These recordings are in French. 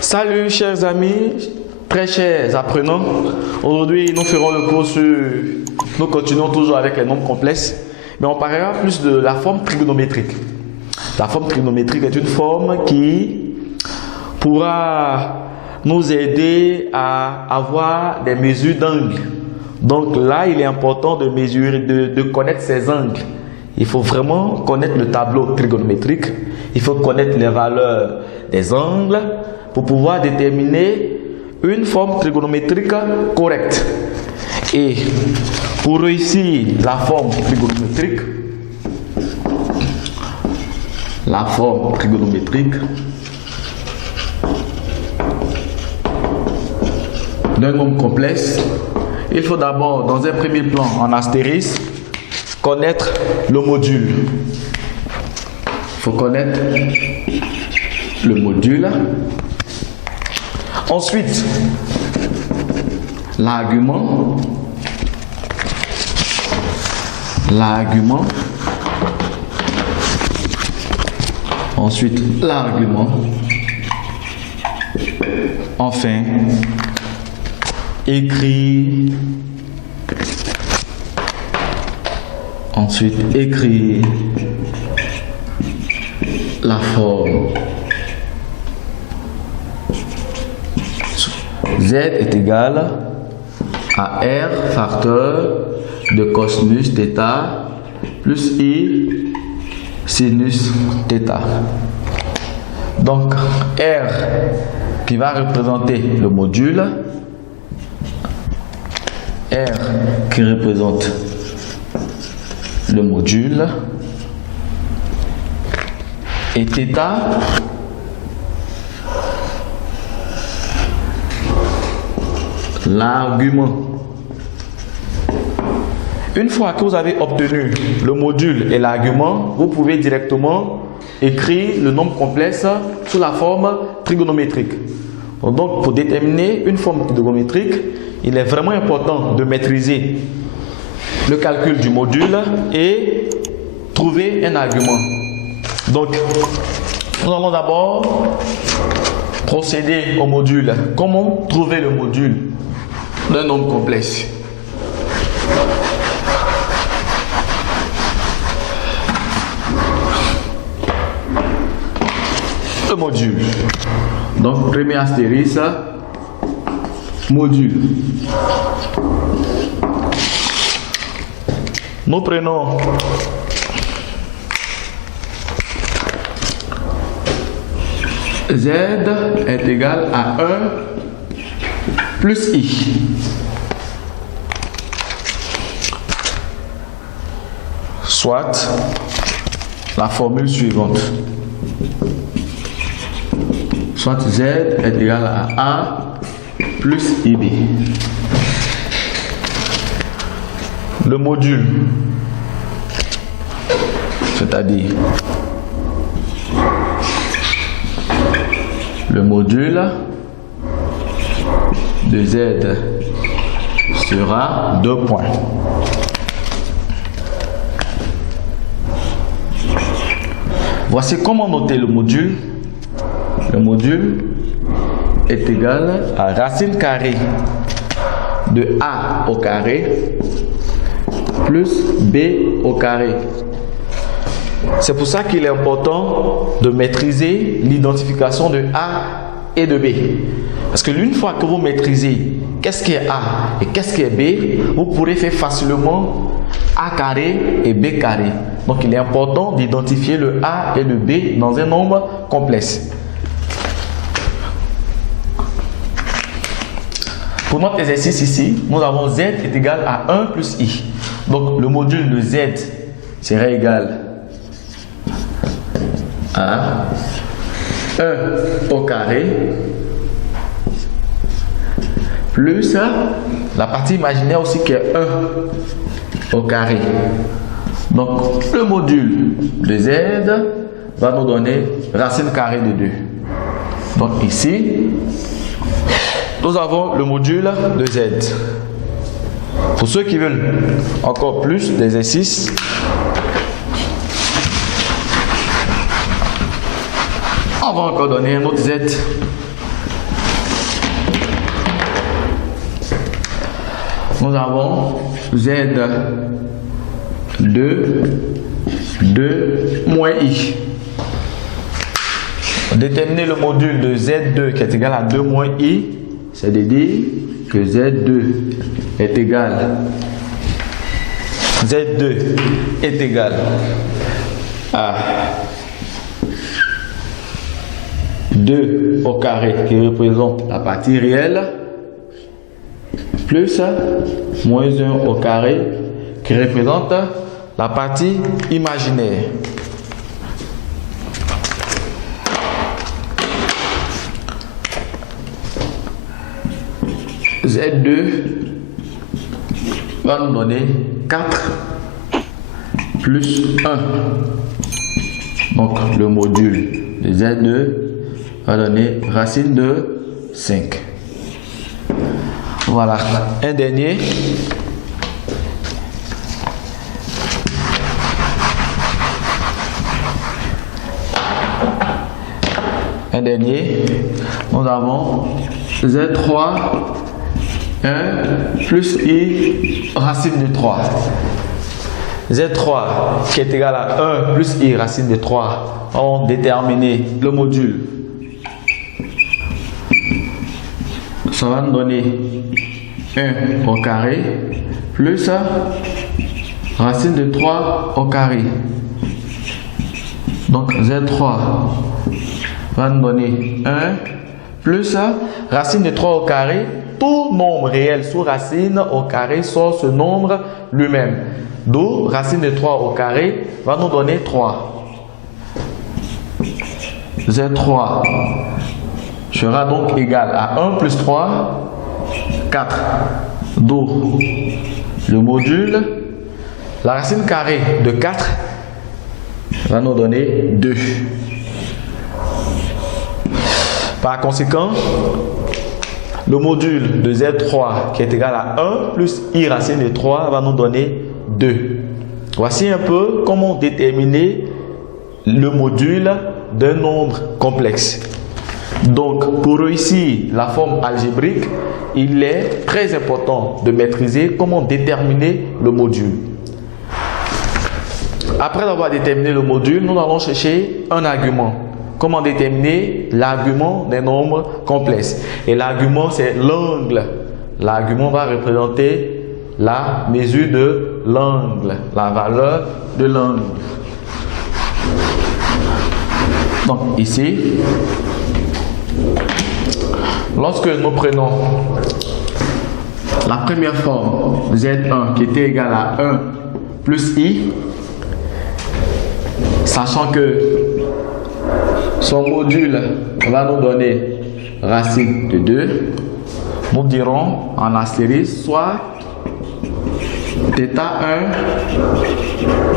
Salut chers amis, très chers apprenants. Aujourd'hui, nous ferons le cours sur... Nous continuons toujours avec les nombres complexes, mais on parlera plus de la forme trigonométrique. La forme trigonométrique est une forme qui pourra nous aider à avoir des mesures d'angle. Donc là, il est important de mesurer, de connaître ces angles. Il faut vraiment connaître le tableau trigonométrique. Il faut connaître les valeurs des angles pour pouvoir déterminer une forme trigonométrique correcte. Et pour réussir la forme trigonométrique d'un nombre complexe, il faut d'abord, dans un premier plan, en astérisque, connaître le module. Il faut connaître le module. Ensuite, l'argument. Ensuite, l'argument. Enfin, écrire. Ensuite, écrire la forme. Z est égal à R facteur de cosinus θ plus I sinus θ. Donc, R qui va représenter le module, R qui représente le module, et θ l'argument. Une fois que vous avez obtenu le module et l'argument, vous pouvez directement écrire le nombre complexe sous la forme trigonométrique. Donc, pour déterminer une forme trigonométrique, il est vraiment important de maîtriser le calcul du module et trouver un argument. Donc, nous allons d'abord procéder au module. Comment trouver le module d'un nombre complexe? Le module. Donc, premier astérisque, module. Nous prenons Z est égal à 1 plus I. Soit la formule suivante. Soit Z est égal à A plus IB. Le module, c'est-à-dire le module de Z sera 2 points. Voici comment noter le module. Le module est égal à racine carrée de A au carré plus B au carré. C'est pour ça qu'il est important de maîtriser l'identification de A et de B. Parce que une fois que vous maîtrisez qu'est-ce qui est A et qu'est-ce qui est B, vous pourrez faire facilement A carré et B carré. Donc il est important d'identifier le A et le B dans un nombre complexe. Pour notre exercice ici, nous avons Z est égal à 1 plus I. Donc le module de Z serait égal à 1 au carré plus la partie imaginaire aussi qui est 1 au carré. Donc le module de Z va nous donner racine carrée de 2. Donc ici, nous avons le module de Z. Pour ceux qui veulent encore plus d'exercices, on va encore donner un autre Z. nous avons Z2 moins I. Déterminer le module de Z2 qui est égal à 2 moins I, c'est de dire que Z2 est égal à 2 au carré qui représente la partie réelle plus moins 1 au carré qui représente la partie imaginaire. Z2 va nous donner 4 plus 1. Donc le module de Z2 va donner racine de 5. Voilà, un dernier. Nous avons Z3 1 plus I racine de 3. Z3 qui est égal à 1 plus I racine de 3. On détermine le module. Ça va nous donner 1 au carré plus racine de 3 au carré. Donc Z3 va nous donner 1 plus racine de 3 au carré. Tout nombre réel sous racine au carré sort ce nombre lui-même. D'où racine de 3 au carré va nous donner 3. Z3 sera donc égal à 1 plus 3, 4. D'où le module, la racine carrée de 4 va nous donner 2. Par conséquent, le module de Z3 qui est égal à 1 plus I racine de 3 va nous donner 2. Voici un peu comment déterminer le module d'un nombre complexe. Donc, pour réussir la forme algébrique, il est très important de maîtriser comment déterminer le module. Après avoir déterminé le module, nous allons chercher un argument. Comment déterminer l'argument d'un nombre complexe? Et l'argument, c'est l'angle. L'argument va représenter la mesure de l'angle, la valeur de l'angle. Donc ici, lorsque nous prenons la première forme Z1 qui était égale à 1 plus I, sachant que son module va nous donner racine de 2, nous dirons en astérisque soit θ1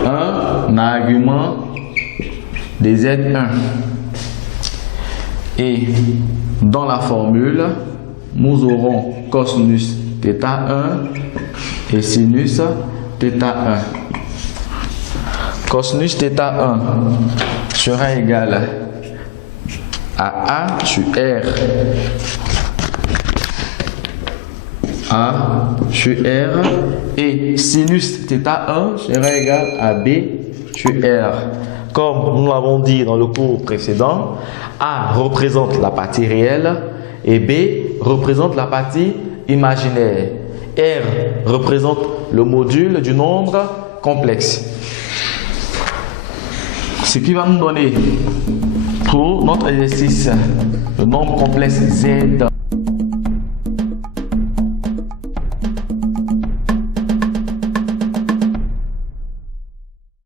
un argument de Z1. Et dans la formule, nous aurons cosinus θ1 et sinus θ1. Cosinus θ1 sera égal à A sur R. A sur R et sinus θ1 sera égal à B sur R. Comme nous l'avons dit dans le cours précédent, A représente la partie réelle et B représente la partie imaginaire. R représente le module du nombre complexe. Ce qui va nous donner pour notre exercice le nombre complexe Z.